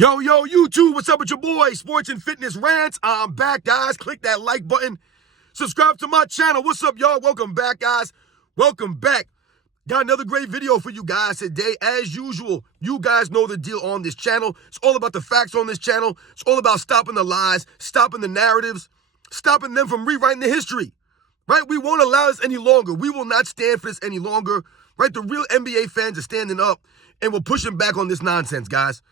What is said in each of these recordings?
Yo, YouTube, what's up with your boy? Sports and Fitness Rants. I'm back, guys. Click that like button. Subscribe to my channel. What's up, y'all? Welcome back, guys. Welcome back. Got another great video for you guys today. As usual, you guys know the deal on this channel. It's all about the facts on this channel. It's all about stopping the lies, stopping the narratives, stopping them from rewriting the history. Right? We won't allow this any longer. We will not stand for this any longer. Right? The real NBA fans are standing up, and we're pushing back on this nonsense, guys.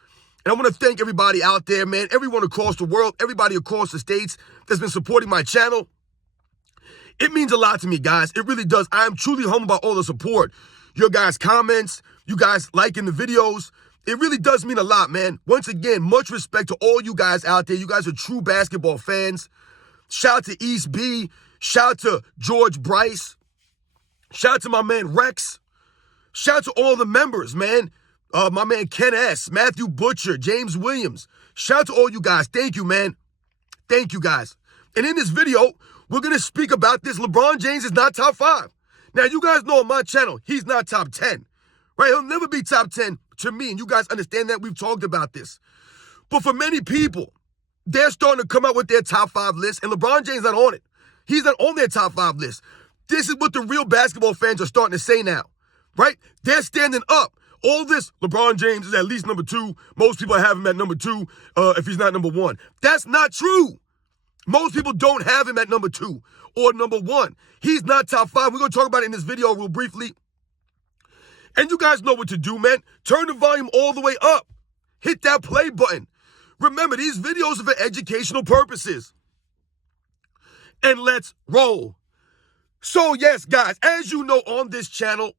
And I want to thank everybody out there, man, everyone across the world, everybody across the states that's been supporting my channel. It means a lot to me, guys. It really does. I am truly humbled by all the support. Your guys' comments, you guys liking the videos. It really does mean a lot, man. Once again, much respect to all you guys out there. You guys are true basketball fans. Shout out to East B. Shout out to George Bryce. Shout out to my man Rex. Shout out to all the members, man. My man Ken S., Matthew Butcher, James Williams. Shout out to all you guys. Thank you, man. Thank you, guys. And in this video, we're going to speak about this. LeBron James is not top 5. Now, you guys know on my channel, he's not top 10. Right? He'll never be top 10 to me. And you guys understand that. We've talked about this. But for many people, they're starting to come out with their top 5 list, and LeBron James not on it. He's not on their top 5 list. This is what the real basketball fans are starting to say now. Right? They're standing up. All this, LeBron James is at least number 2. Most people have him at number 2 if he's not number 1. That's not true. Most people don't have him at number 2 or number 1. He's not top 5. We're going to talk about it in this video real briefly. And you guys know what to do, man. Turn the volume all the way up. Hit that play button. Remember, these videos are for educational purposes. And let's roll. So, yes, guys, as you know on this channel,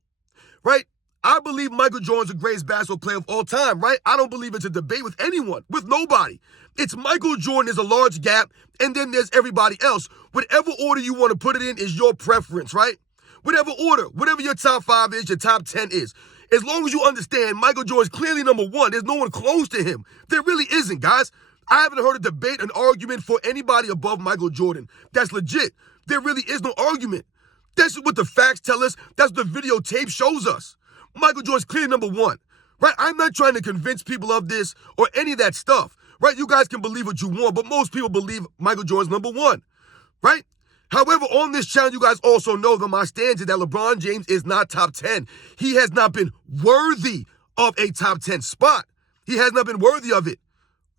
right, I believe Michael Jordan's the greatest basketball player of all time, right? I don't believe it's a debate with anyone, with nobody. It's Michael Jordan, there's a large gap, and then there's everybody else. Whatever order you want to put it in is your preference, right? Whatever order, whatever your top 5 is, your top 10 is. As long as you understand Michael Jordan's clearly number 1, there's no one close to him. There really isn't, guys. I haven't heard a debate, an argument for anybody above Michael Jordan. That's legit. There really is no argument. That's what the facts tell us. That's what the videotape shows us. Michael Jordan's clearly number 1, right? I'm not trying to convince people of this or any of that stuff, right? You guys can believe what you want, but most people believe Michael Jordan's number 1, right? However, on this channel, you guys also know that my stance is that LeBron James is not top 10. He has not been worthy of a top 10 spot. He has not been worthy of it,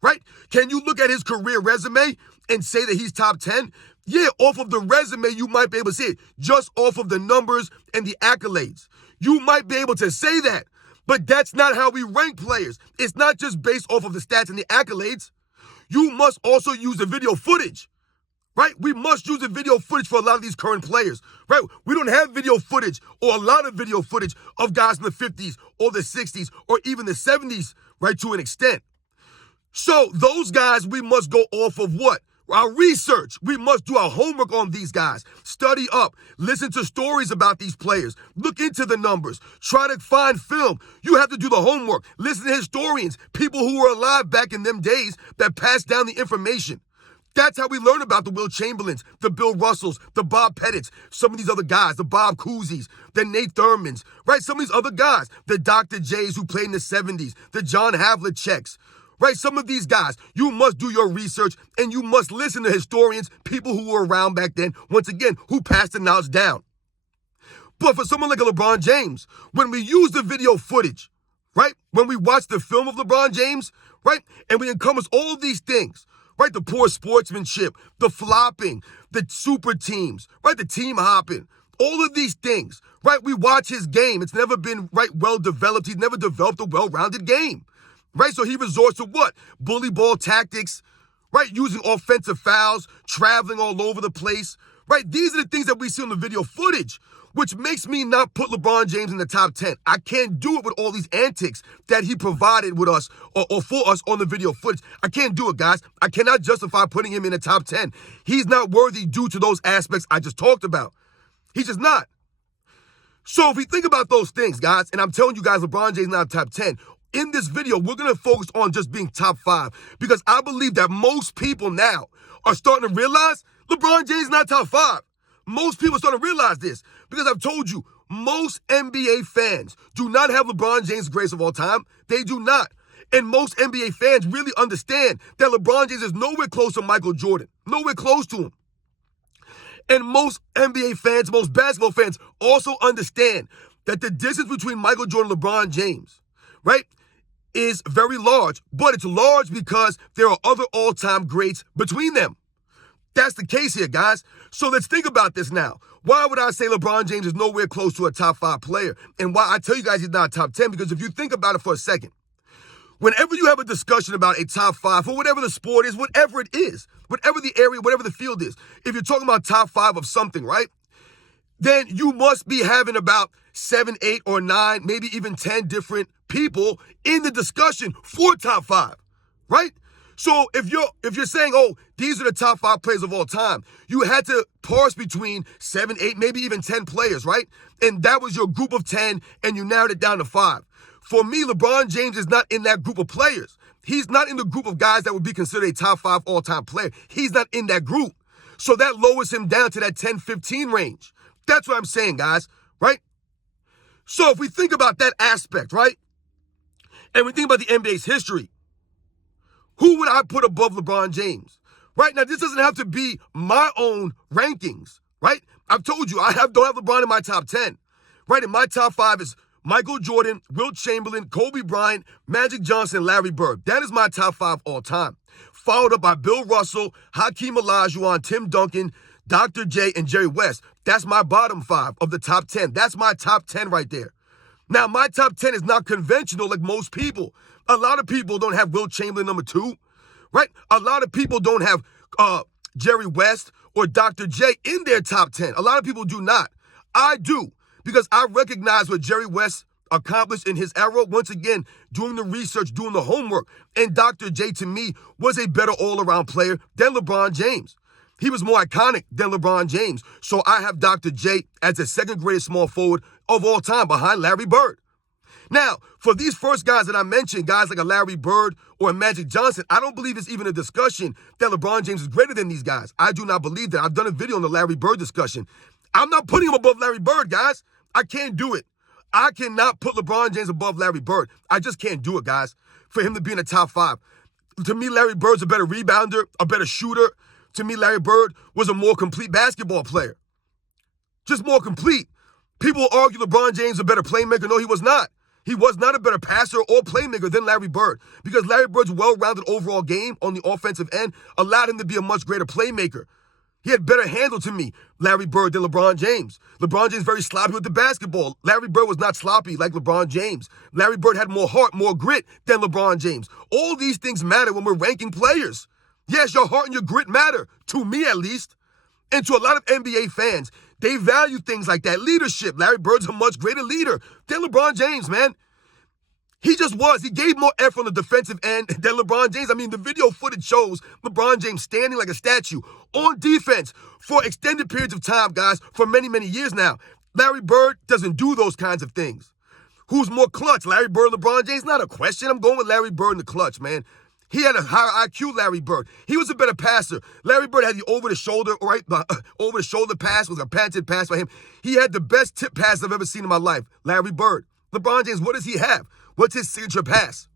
right? Can you look at his career resume and say that he's top 10? Yeah, off of the resume, you might be able to see it. Just off of the numbers and the accolades. You might be able to say that, but that's not how we rank players. It's not just based off of the stats and the accolades. You must also use the video footage, right? We must use the video footage for a lot of these current players, right? We don't have video footage or a lot of video footage of guys in the 50s or the 60s or even the 70s, right, to an extent. So those guys, we must go off of what? Our research. We must do our homework on these guys. Study up. Listen to stories about these players. Look into the numbers. Try to find film. You have to do the homework. Listen to historians, people who were alive back in them days that passed down the information. That's how we learn about the Will Chamberlains, the Bill Russells, the Bob Pettits, some of these other guys, the Bob Cousy's, the Nate Thurmans, right? Some of these other guys, the Dr. J's who played in the 70s, the John Havliceks. Right, some of these guys, you must do your research and you must listen to historians, people who were around back then, once again, who passed the knowledge down. But for someone like a LeBron James, when we use the video footage, right, when we watch the film of LeBron James, right, and we encompass all of these things, right, the poor sportsmanship, the flopping, the super teams, right, the team hopping, all of these things, right, we watch his game. It's never been, right, well developed. He's never developed a well-rounded game. Right, so he resorts to what? Bully ball tactics, right? Using offensive fouls, traveling all over the place, right? These are the things that we see on the video footage, which makes me not put LeBron James in the top 10. I can't do it with all these antics that he provided with us or for us on the video footage. I can't do it, guys. I cannot justify putting him in the top 10. He's not worthy due to those aspects I just talked about. He's just not. So if we think about those things, guys, and I'm telling you guys, LeBron James is not top 10, in this video, we're going to focus on just being top 5 because I believe that most people now are starting to realize LeBron James is not top 5. Most people are starting to realize this because I've told you, most NBA fans do not have LeBron James greatest of all time. They do not. And most NBA fans really understand that LeBron James is nowhere close to Michael Jordan. Nowhere close to him. And most NBA fans, most basketball fans also understand that the distance between Michael Jordan and LeBron James, right, is very large. But it's large because there are other all-time greats between them. That's the case here, guys. So let's think about this now. Why would I say LeBron James is nowhere close to a top 5 player? And why I tell you guys he's not a top 10? Because if you think about it for a second, whenever you have a discussion about a top 5 for whatever the sport is, whatever it is, whatever the area, whatever the field is, if you're talking about top 5 of something, right, then you must be having about 7, 8, or 9, maybe even 10 different people in the discussion for top 5, right? So if you're saying, oh, these are the top 5 players of all time, you had to parse between 7, 8, maybe even 10 players, right? And that was your group of 10, and you narrowed it down to 5. For me, LeBron James is not in that group of players. He's not in the group of guys that would be considered a top 5 all-time player. He's not in that group. So that lowers him down to that 10, 15 range. That's what I'm saying, guys, right? So if we think about that aspect, right, and we think about the NBA's history, who would I put above LeBron James? Right now, this doesn't have to be my own rankings, right? I've told you, don't have LeBron in my top 10, right? In my top 5 is Michael Jordan, Wilt Chamberlain, Kobe Bryant, Magic Johnson, Larry Bird. That is my top 5 all time. Followed up by Bill Russell, Hakeem Olajuwon, Tim Duncan, Dr. J, and Jerry West. That's my bottom 5 of the top 10. That's my top 10 right there. Now, my top 10 is not conventional like most people. A lot of people don't have Wilt Chamberlain number 2, right? A lot of people don't have Jerry West or Dr. J in their top 10. A lot of people do not. I do, because I recognize what Jerry West accomplished in his era. Once again, doing the research, doing the homework. And Dr. J, to me, was a better all-around player than LeBron James. He was more iconic than LeBron James. So I have Dr. J as the second greatest small forward of all time behind Larry Bird. Now, for these first guys that I mentioned, guys like a Larry Bird or a Magic Johnson, I don't believe it's even a discussion that LeBron James is greater than these guys. I do not believe that. I've done a video on the Larry Bird discussion. I'm not putting him above Larry Bird, guys. I can't do it. I cannot put LeBron James above Larry Bird. I just can't do it, guys, for him to be in the top 5. To me, Larry Bird's a better rebounder, a better shooter. To me, Larry Bird was a more complete basketball player. Just more complete. People argue LeBron James is a better playmaker. No, he was not. He was not a better passer or playmaker than Larry Bird, because Larry Bird's well-rounded overall game on the offensive end allowed him to be a much greater playmaker. He had better handle, to me, Larry Bird, than LeBron James. LeBron James very sloppy with the basketball. Larry Bird was not sloppy like LeBron James. Larry Bird had more heart, more grit than LeBron James. All these things matter when we're ranking players. Yes, your heart and your grit matter, to me at least. And to a lot of NBA fans, they value things like that. Leadership. Larry Bird's a much greater leader than LeBron James, man. He just was. He gave more effort on the defensive end than LeBron James. I mean, the video footage shows LeBron James standing like a statue on defense for extended periods of time, guys, for many, many years now. Larry Bird doesn't do those kinds of things. Who's more clutch, Larry Bird or LeBron James? Not a question. I'm going with Larry Bird in the clutch, man. He had a higher IQ, Larry Bird. He was a better passer. Larry Bird had the over-the-shoulder, right? Over-the-shoulder pass was a patented pass by him. He had the best tip pass I've ever seen in my life, Larry Bird. LeBron James, what does he have? What's his signature pass?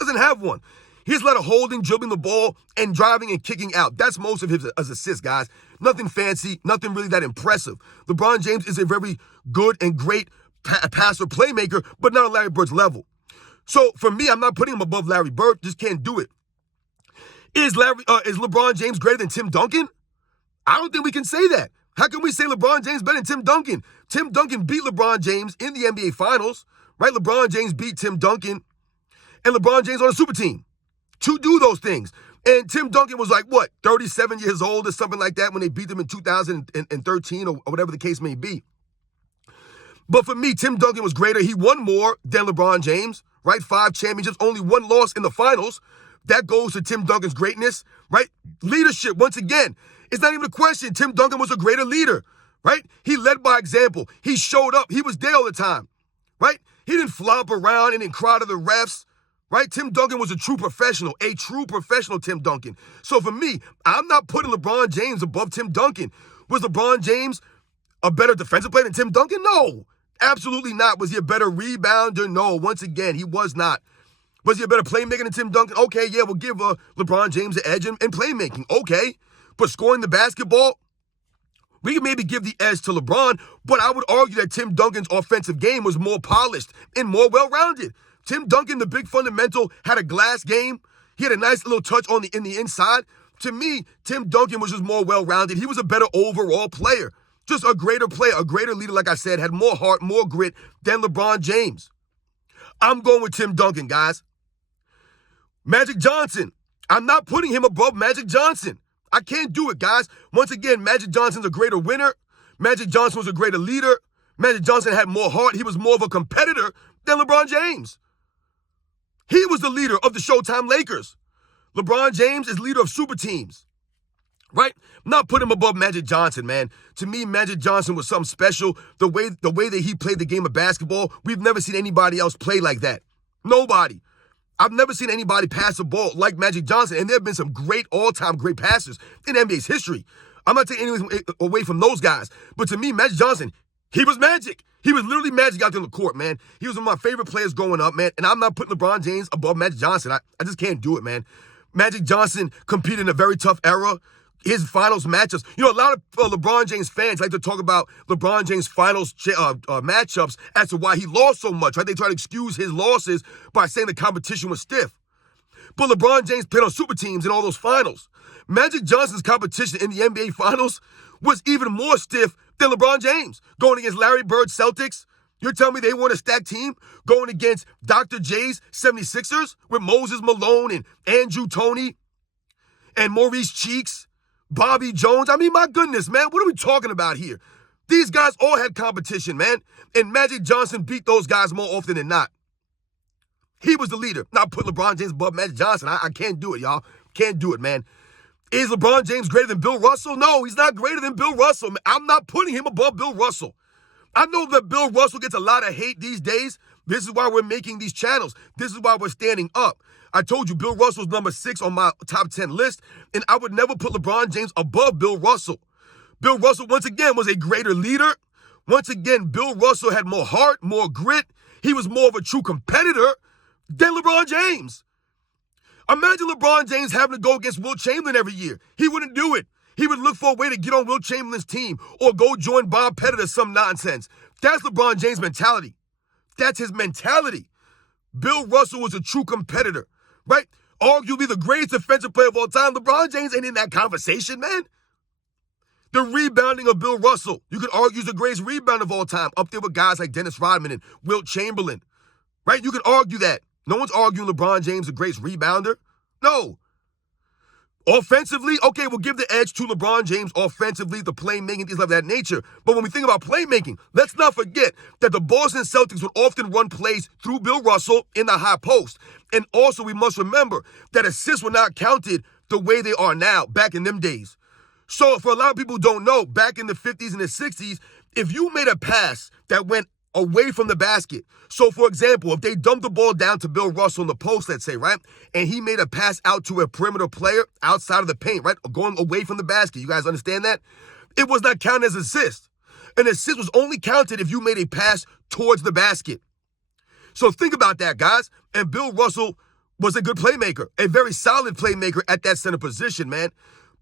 Doesn't have one. He has a lot of holding, dribbling the ball, and driving and kicking out. That's most of his assists, guys. Nothing fancy, nothing really that impressive. LeBron James is a very good and great passer playmaker, but not on Larry Bird's level. So for me, I'm not putting him above Larry Bird. Just can't do it. Is LeBron James greater than Tim Duncan? I don't think we can say that. How can we say LeBron James better than Tim Duncan? Tim Duncan beat LeBron James in the NBA Finals, right? LeBron James beat Tim Duncan and LeBron James on a super team to do those things. And Tim Duncan was like, 37 years old or something like that when they beat them in 2013 or whatever the case may be. But for me, Tim Duncan was greater. He won more than LeBron James, right? 5 championships, only 1 loss in the finals. That goes to Tim Duncan's greatness, right? Leadership, once again, it's not even a question. Tim Duncan was a greater leader, right? He led by example. He showed up. He was there all the time, right? He didn't flop around and didn't cry to the refs, right? Tim Duncan was a true professional, Tim Duncan. So for me, I'm not putting LeBron James above Tim Duncan. Was LeBron James a better defensive player than Tim Duncan? No, absolutely not. Was he a better rebounder? No, once again, he was not. Was he a better playmaker than Tim Duncan? Okay, yeah, we'll give LeBron James the edge in playmaking. Okay, but scoring the basketball, we can maybe give the edge to LeBron, but I would argue that Tim Duncan's offensive game was more polished and more well-rounded. Tim Duncan, the big fundamental, had a glass game. He had a nice little touch in the inside. To me, Tim Duncan was just more well-rounded. He was a better overall player. Just a greater player, a greater leader, like I said, had more heart, more grit than LeBron James. I'm going with Tim Duncan, guys. Magic Johnson. I'm not putting him above Magic Johnson. I can't do it, guys. Once again, Magic Johnson's a greater winner. Magic Johnson was a greater leader. Magic Johnson had more heart. He was more of a competitor than LeBron James. He was the leader of the Showtime Lakers. LeBron James is leader of super teams, right? I'm not putting him above Magic Johnson, man. To me, Magic Johnson was something special. The way that he played the game of basketball, we've never seen anybody else play like that. Nobody. I've never seen anybody pass a ball like Magic Johnson, and there have been some great all-time great passers in NBA's history. I'm not taking anything away from those guys, but to me, Magic Johnson, he was magic. He was literally magic out there on the court, man. He was one of my favorite players growing up, man, and I'm not putting LeBron James above Magic Johnson. I just can't do it, man. Magic Johnson competed in a very tough era. His finals matchups. You know, a lot of LeBron James fans like to talk about LeBron James finals matchups as to why he lost so much, right? They try to excuse his losses by saying the competition was stiff. But LeBron James played on super teams in all those finals. Magic Johnson's competition in the NBA finals was even more stiff than LeBron James. Going against Larry Bird Celtics, you're telling me they weren't a stacked team? Going against Dr. J's 76ers with Moses Malone and Andrew Toney and Maurice Cheeks, Bobby Jones. I mean, my goodness, man, what are we talking about here? These guys all had competition, man. And Magic Johnson beat those guys more often than not. He was the leader. Now put LeBron James above Magic Johnson. I can't do it, y'all. Can't do it, man. Is LeBron James greater than Bill Russell? No, he's not greater than Bill Russell. I'm not putting him above Bill Russell. I know that Bill Russell gets a lot of hate these days. This is why we're making these channels. This is why we're standing up. I told you Bill Russell's number 6 on my top 10 list, and I would never put LeBron James above Bill Russell. Bill Russell, once again, was a greater leader. Once again, Bill Russell had more heart, more grit. He was more of a true competitor than LeBron James. Imagine LeBron James having to go against Wilt Chamberlain every year. He wouldn't do it. He would look for a way to get on Wilt Chamberlain's team or go join Bob Pettit or some nonsense. That's LeBron James' mentality. That's his mentality. Bill Russell was a true competitor, right? Arguably the greatest defensive player of all time. LeBron James ain't in that conversation, man. The rebounding of Bill Russell, you could argue, is the greatest rebounder of all time, up there with guys like Dennis Rodman and Wilt Chamberlain, right? You could argue that. No one's arguing LeBron James the greatest rebounder. No. Offensively, okay, we'll give the edge to LeBron James offensively, the playmaking, things of that nature. But when we think about playmaking, let's not forget that the Boston Celtics would often run plays through Bill Russell in the high post. And also, we must remember that assists were not counted the way they are now, back in them days. So for a lot of people who don't know, back in the 50s and the 60s, if you made a pass that went away from the basket. So, for example, if they dumped the ball down to Bill Russell in the post, let's say, right, and he made a pass out to a perimeter player outside of the paint, right, going away from the basket. You guys understand that? It was not counted as an assist. An assist was only counted if you made a pass towards the basket. So think about that, guys. And Bill Russell was a good playmaker, a very solid playmaker at that center position, man.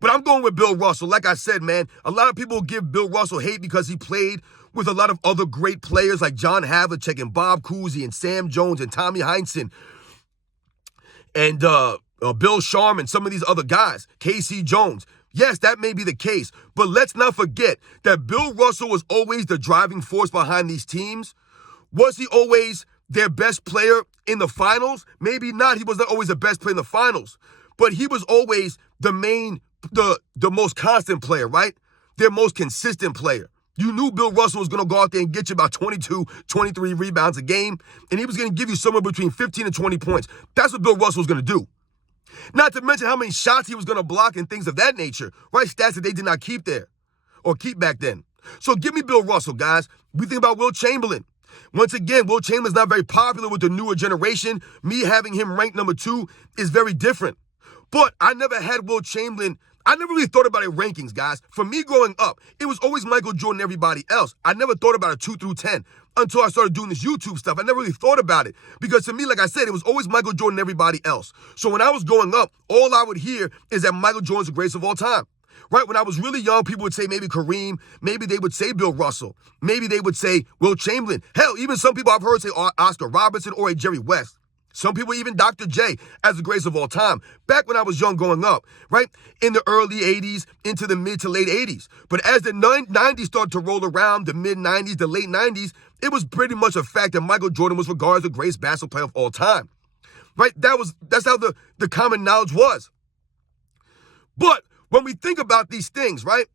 But I'm going with Bill Russell. Like I said, man, a lot of people give Bill Russell hate because he played with a lot of other great players like John Havlicek and Bob Cousy and Sam Jones and Tommy Heinsohn and Bill Sharman, some of these other guys, Casey Jones. Yes, that may be the case, but let's not forget that Bill Russell was always the driving force behind these teams. Was he always their best player in the finals? Maybe not. He was not always the best player in the finals, but he was always the most constant player, right? Their most consistent player. You knew Bill Russell was going to go out there and get you about 22, 23 rebounds a game, and he was going to give you somewhere between 15 and 20 points. That's what Bill Russell was going to do. Not to mention how many shots he was going to block and things of that nature, right? Stats that they did not keep there or keep back then. So give me Bill Russell, guys. We think about Wilt Chamberlain. Once again, Wilt Chamberlain's not very popular with the newer generation. Me having him ranked number 2 is very different. But I never had Wilt Chamberlain. I never really thought about it rankings, guys. For me growing up, it was always Michael Jordan and everybody else. I never thought about a 2 through 10 until I started doing this YouTube stuff. I never really thought about it because to me, like I said, it was always Michael Jordan and everybody else. So when I was growing up, all I would hear is that Michael Jordan's the greatest of all time. Right? When I was really young, people would say maybe Kareem, maybe they would say Bill Russell, maybe they would say Will Chamberlain. Hell, even some people I've heard say Oscar Robertson or a Jerry West. Some people even Dr. J as the greatest of all time. Back when I was young growing up, right? In the early 80s, into the mid to late 80s. But as the 90s started to roll around, the mid 90s, the late 90s, it was pretty much a fact that Michael Jordan was regarded as the greatest basketball player of all time. Right? That's how the common knowledge was. But when we think about these things, right?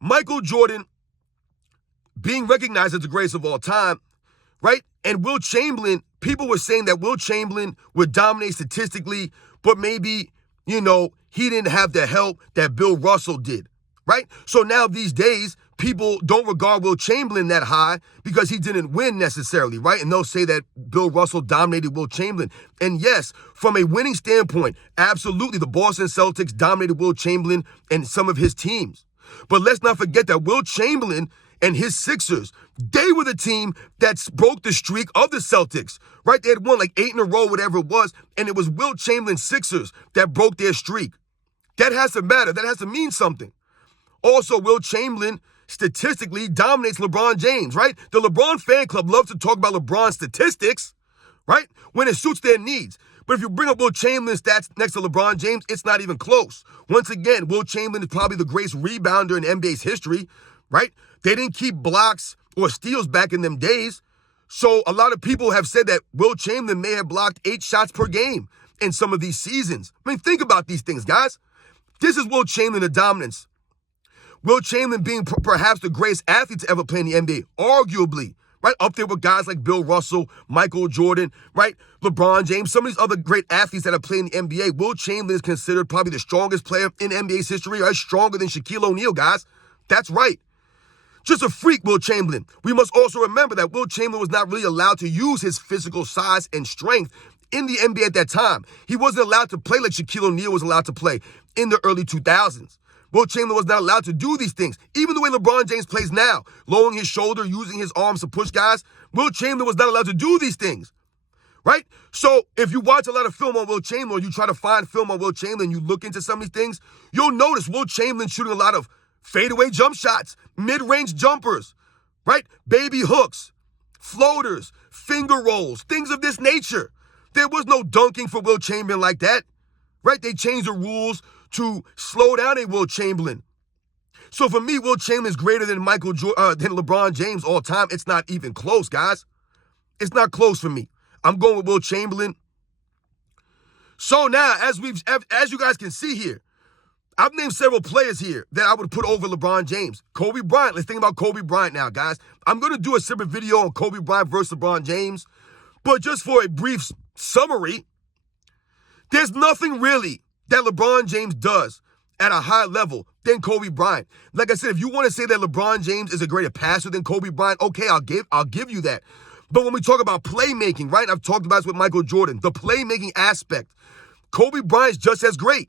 Michael Jordan being recognized as the greatest of all time, right? And Will Chamberlain, people were saying that Will Chamberlain would dominate statistically, but maybe, he didn't have the help that Bill Russell did, right? So now these days, people don't regard Will Chamberlain that high because he didn't win necessarily, right? And they'll say that Bill Russell dominated Will Chamberlain. And yes, from a winning standpoint, absolutely, the Boston Celtics dominated Will Chamberlain and some of his teams. But let's not forget that Will Chamberlain and his Sixers, they were the team that broke the streak of the Celtics, right? They had won like 8 in a row, whatever it was, and it was Will Chamberlain's Sixers that broke their streak. That has to matter. That has to mean something. Also, Will Chamberlain statistically dominates LeBron James, right? The LeBron fan club loves to talk about LeBron's statistics, right? When it suits their needs. But if you bring up Will Chamberlain's stats next to LeBron James, it's not even close. Once again, Will Chamberlain is probably the greatest rebounder in NBA's history, right? They didn't keep blocks or steals back in them days. So a lot of people have said that Will Chamberlain may have blocked 8 shots per game in some of these seasons. I mean, think about these things, guys. This is Will Chamberlain, the dominance. Will Chamberlain being perhaps the greatest athlete to ever play in the NBA, arguably, right? Up there with guys like Bill Russell, Michael Jordan, right? LeBron James, some of these other great athletes that have played in the NBA. Will Chamberlain is considered probably the strongest player in NBA's history, right? Stronger than Shaquille O'Neal, guys. That's right. Just a freak, Will Chamberlain. We must also remember that Will Chamberlain was not really allowed to use his physical size and strength in the NBA at that time. He wasn't allowed to play like Shaquille O'Neal was allowed to play in the early 2000s. Will Chamberlain was not allowed to do these things. Even the way LeBron James plays now, lowering his shoulder, using his arms to push guys, Will Chamberlain was not allowed to do these things, right? So if you watch a lot of film on Will Chamberlain, or you try to find film on Will Chamberlain, you look into some of these things, you'll notice Will Chamberlain shooting a lot of fadeaway jump shots, mid-range jumpers, right? Baby hooks, floaters, finger rolls, things of this nature. There was no dunking for Will Chamberlain like that, right? They changed the rules to slow down a Will Chamberlain. So for me, Will Chamberlain is greater than than LeBron James all time. It's not even close, guys. It's not close for me. I'm going with Will Chamberlain. So now, as you guys can see here, I've named several players here that I would put over LeBron James. Kobe Bryant. Let's think about Kobe Bryant now, guys. I'm going to do a separate video on Kobe Bryant versus LeBron James. But just for a brief summary, there's nothing really that LeBron James does at a high level than Kobe Bryant. Like I said, if you want to say that LeBron James is a greater passer than Kobe Bryant, okay, I'll give you that. But when we talk about playmaking, right? I've talked about this with Michael Jordan, the playmaking aspect. Kobe Bryant's just as great.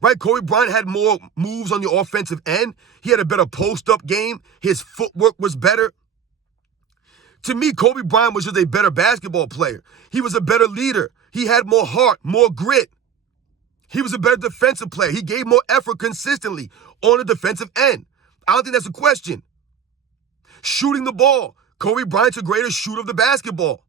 Right, Kobe Bryant had more moves on the offensive end. He had a better post-up game. His footwork was better. To me, Kobe Bryant was just a better basketball player. He was a better leader. He had more heart, more grit. He was a better defensive player. He gave more effort consistently on the defensive end. I don't think that's a question. Shooting the ball. Kobe Bryant's a greater shooter of the basketball.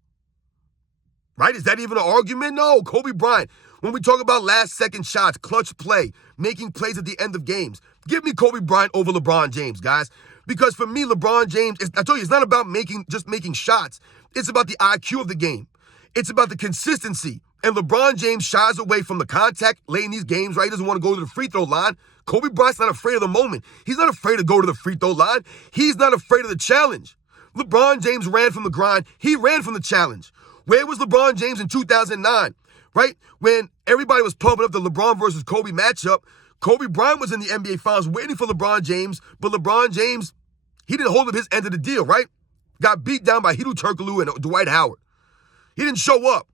Right? Is that even an argument? No, Kobe Bryant. When we talk about last-second shots, clutch play, making plays at the end of games, give me Kobe Bryant over LeBron James, guys. Because for me, LeBron James, I told you, it's not about just making shots. It's about the IQ of the game. It's about the consistency. And LeBron James shies away from the contact late in these games, right? He doesn't want to go to the free throw line. Kobe Bryant's not afraid of the moment. He's not afraid to go to the free throw line. He's not afraid of the challenge. LeBron James ran from the grind. He ran from the challenge. Where was LeBron James in 2009? Right? When everybody was pumping up the LeBron versus Kobe matchup, Kobe Bryant was in the NBA Finals waiting for LeBron James, but LeBron James, he didn't hold up his end of the deal, right? Got beat down by Hedo Turkoglu and Dwight Howard. He didn't show up.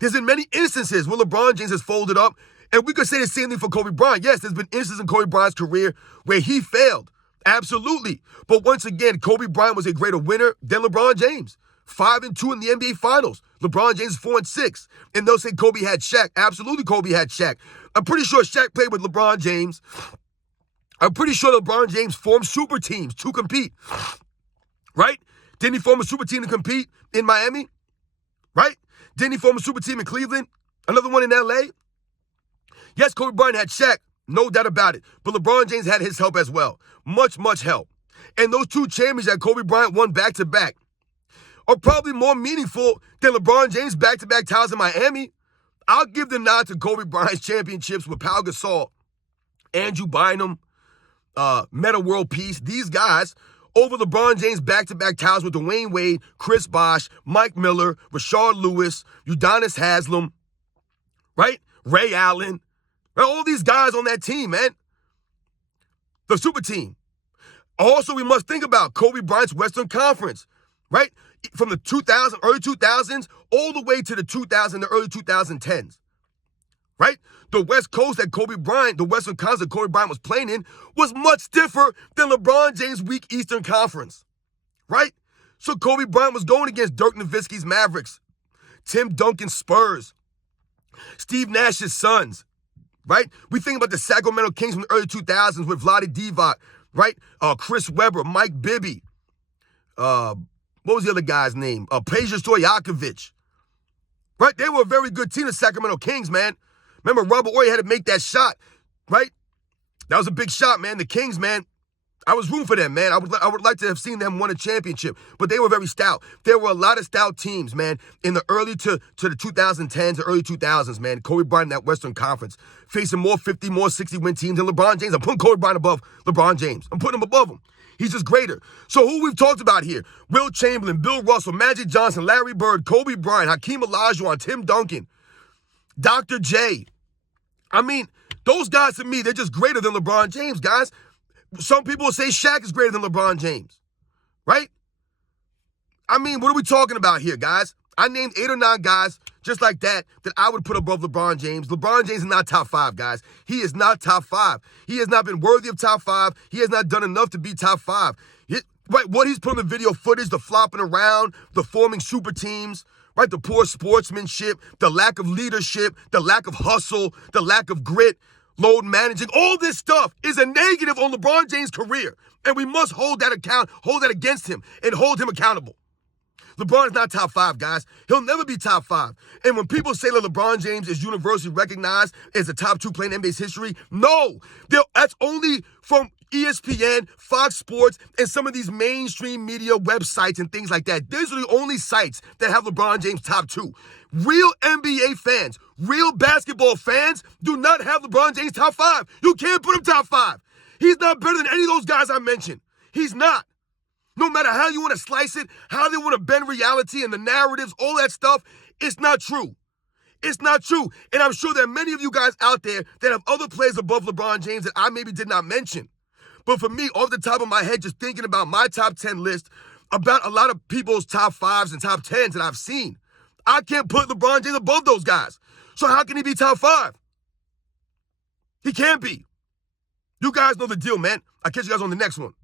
There's been many instances where LeBron James has folded up And we could say the same thing for Kobe Bryant. Yes, there's been instances in Kobe Bryant's career where he failed. Absolutely. But once again, Kobe Bryant was a greater winner than LeBron James. 5-2 in the NBA Finals. LeBron James is 4-6. And they'll say Kobe had Shaq. Absolutely, Kobe had Shaq. I'm pretty sure Shaq played with LeBron James. I'm pretty sure LeBron James formed super teams to compete. Right? Didn't he form a super team to compete in Miami? Right? Didn't he form a super team in Cleveland? Another one in LA? Yes, Kobe Bryant had Shaq. No doubt about it. But LeBron James had his help as well. Much, much help. And those two championships that Kobe Bryant won back-to-back are probably more meaningful than LeBron James' back-to-back titles in Miami. I'll give the nod to Kobe Bryant's championships with Pau Gasol, Andrew Bynum, Metta World Peace. These guys over LeBron James' back-to-back titles with Dwayne Wade, Chris Bosh, Mike Miller, Rashard Lewis, Udonis Haslem, right? Ray Allen. Right? All these guys on that team, man. The super team. Also, we must think about Kobe Bryant's Western Conference, right? From the early 2000s, all the way to the early 2010s, right? The West Coast that Kobe Bryant, the Western Conference that Kobe Bryant was playing in, was much stiffer than LeBron James' weak Eastern Conference, right? So Kobe Bryant was going against Dirk Nowitzki's Mavericks, Tim Duncan's Spurs, Steve Nash's Suns, right? We think about the Sacramento Kings from the early 2000s with Vlade Divac, right? Chris Webber, Mike Bibby, what was the other guy's name? Peja Stojakovic, right? They were a very good team, the Sacramento Kings, man. Remember, Robert Horry had to make that shot, right? That was a big shot, man. The Kings, man, I was rooting for them, man. I would like to have seen them win a championship, but they were very stout. There were a lot of stout teams, man, in the early to the 2010s or early 2000s, man. Kobe Bryant in that Western Conference, facing more 50, more 60-win teams than LeBron James. I'm putting Kobe Bryant above LeBron James. I'm putting him above him. He's just greater. So who we've talked about here? Will Chamberlain, Bill Russell, Magic Johnson, Larry Bird, Kobe Bryant, Hakeem Olajuwon, Tim Duncan, Dr. J. I mean, those guys to me, they're just greater than LeBron James, guys. Some people will say Shaq is greater than LeBron James, right? I mean, what are we talking about here, guys? I named 8 or 9 guys just like that I would put above LeBron James. LeBron James is not top 5, guys. He is not top 5. He has not been worthy of top 5. He has not done enough to be top 5. Right, what he's put in the video footage, the flopping around, the forming super teams, right, the poor sportsmanship, the lack of leadership, the lack of hustle, the lack of grit, load managing, all this stuff is a negative on LeBron James' career. And we must hold that against him and hold him accountable. LeBron is not top 5, guys. He'll never be top 5. And when people say that LeBron James is universally recognized as a top 2 player in NBA's history, no. That's only from ESPN, Fox Sports, and some of these mainstream media websites and things like that. These are the only sites that have LeBron James top 2. Real NBA fans, real basketball fans do not have LeBron James top 5. You can't put him top 5. He's not better than any of those guys I mentioned. He's not. No matter how you want to slice it, how they want to bend reality and the narratives, all that stuff, it's not true. It's not true. And I'm sure there are many of you guys out there that have other players above LeBron James that I maybe did not mention. But for me, off the top of my head, just thinking about my top 10 list, about a lot of people's top 5s and top 10s that I've seen, I can't put LeBron James above those guys. So how can he be top 5? He can't be. You guys know the deal, man. I'll catch you guys on the next one.